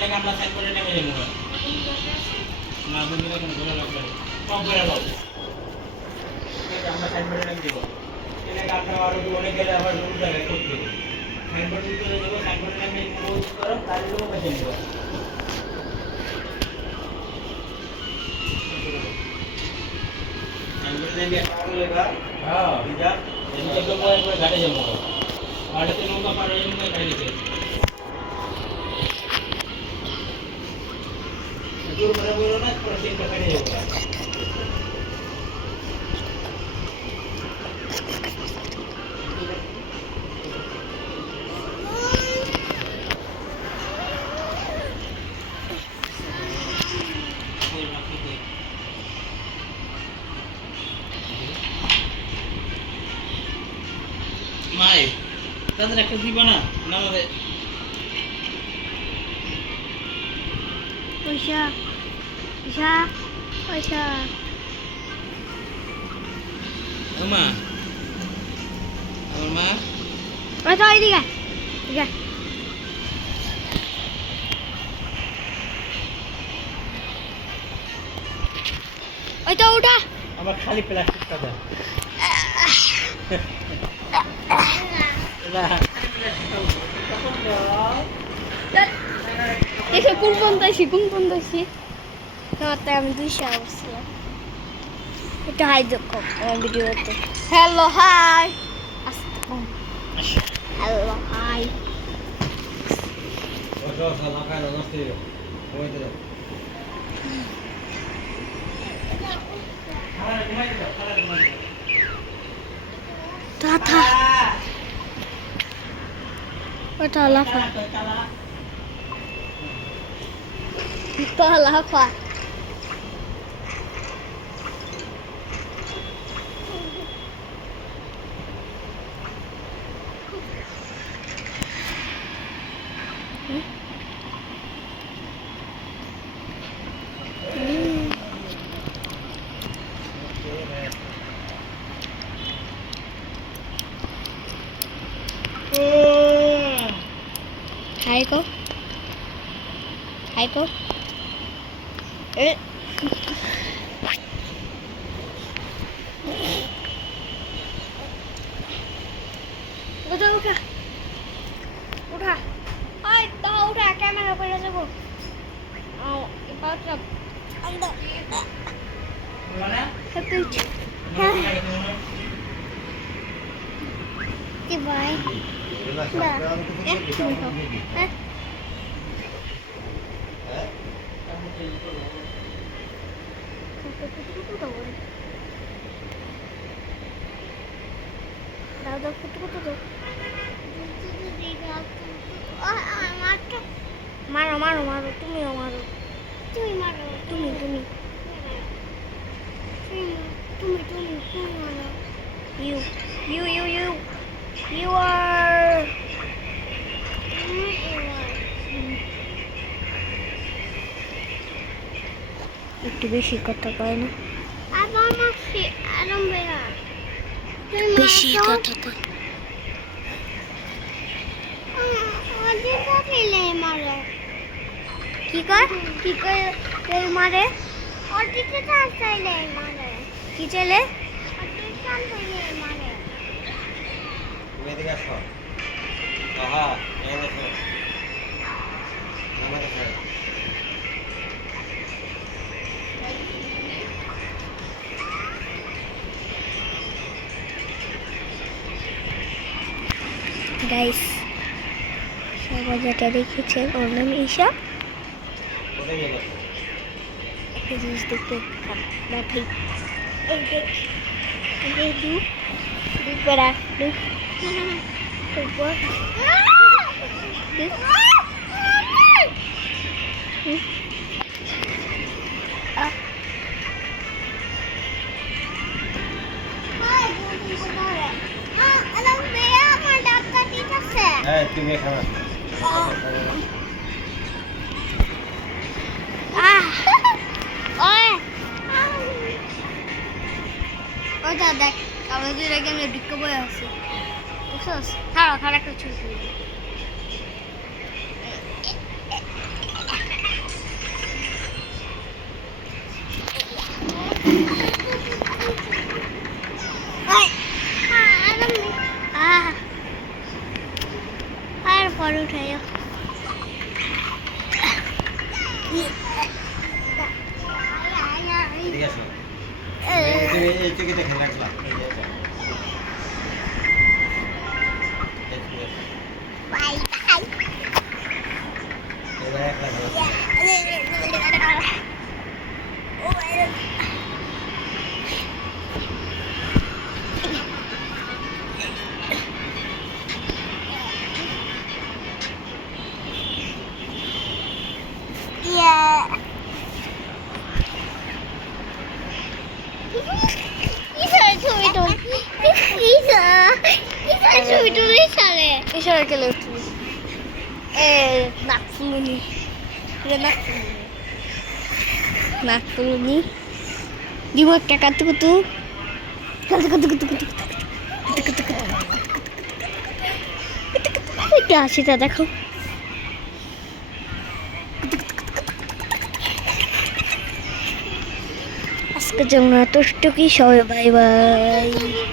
লাগে আমরা সাইড করে নেমে যাবো না তুমি কোনো ধরে লাগবে সব করে দাও আমরা সাইড করে নেমে দেবো এনে আমরা আরো অনেক গেলে আবার রুল জায়গা করতে হবে সাইড করে দিতে দেবো সাইড করে নেমে মুভ করো তাহলে লোক বেঁচে নেবো সাইড করে নেমে একটা আলো লেগা হ্যাঁ বিজা এদিকে তো পরে পরে ঘাটে যাবো ঘাটেতে নৌকা পার হয়ে নৌকা খাই দিতে दूर बड़ा बोलो ना प्रोटीन पकड़े होगा माय তাদের একটা দিবা না নামাবে পয়সা পয়সা পয়সা মা আমার মা ওই তো এইদিকে ঠিক আছে ওই তো উঠা আমার খালি প্লাস্টিকটা দাও না দেখে কোন পন্থাসি তাই আমি 200 অবশ্যই এটা হাই দেখো আমার ভিডিওতে হ্যালো হাই হ্যালো হাই ওটা সালা খায় না নষ্ট হয়ে যাবে ওই তো Tata. Otra lafa. Otra lafa. Hai cô. Hai cô. Ê. Udah udah. Udah. Oi, to udah kamera pada jago. Oh, ipat jab. Anda. Mana? Satu. Bye. মারো মারো মারো তুমিও মারো তুমি মারো তুমি তুমি তুমি তুমি তুমি মারো you you you you you আর একটু বেশি কথা কয় না বেশি কথা কয় কি কয় কি কয় মারে কি চলে তুমি এদিকে আসো আহা এখানে আসো আমাকে ছাড়ো গাইস সবাই যেটা দেখেছেন ওর নাম ঈশা কোথায় গেল একটা জিনিস দেখতে ব্যাটারি এই দেখ এই দু বেড়া দু উপর হ্যাঁ তুমি এখানে ওটা দেখ আমাদের এখানে ঢুকে বয়ে আছে বুঝছস খাড়া খাড়া একটা ছবি খাইও ঠিক আছে এই থেকে দেখে রাখলাম এই যে এটা। বাই বাই এবার একটা ভালো ইশারা কেলে উঠলি নাক ফুলুনি নাক ফুলুনি দিব একটা কাতু কুতু হাসিটা দেখো আজকের জন্য এতটুকুই, সবাই বাই বাই।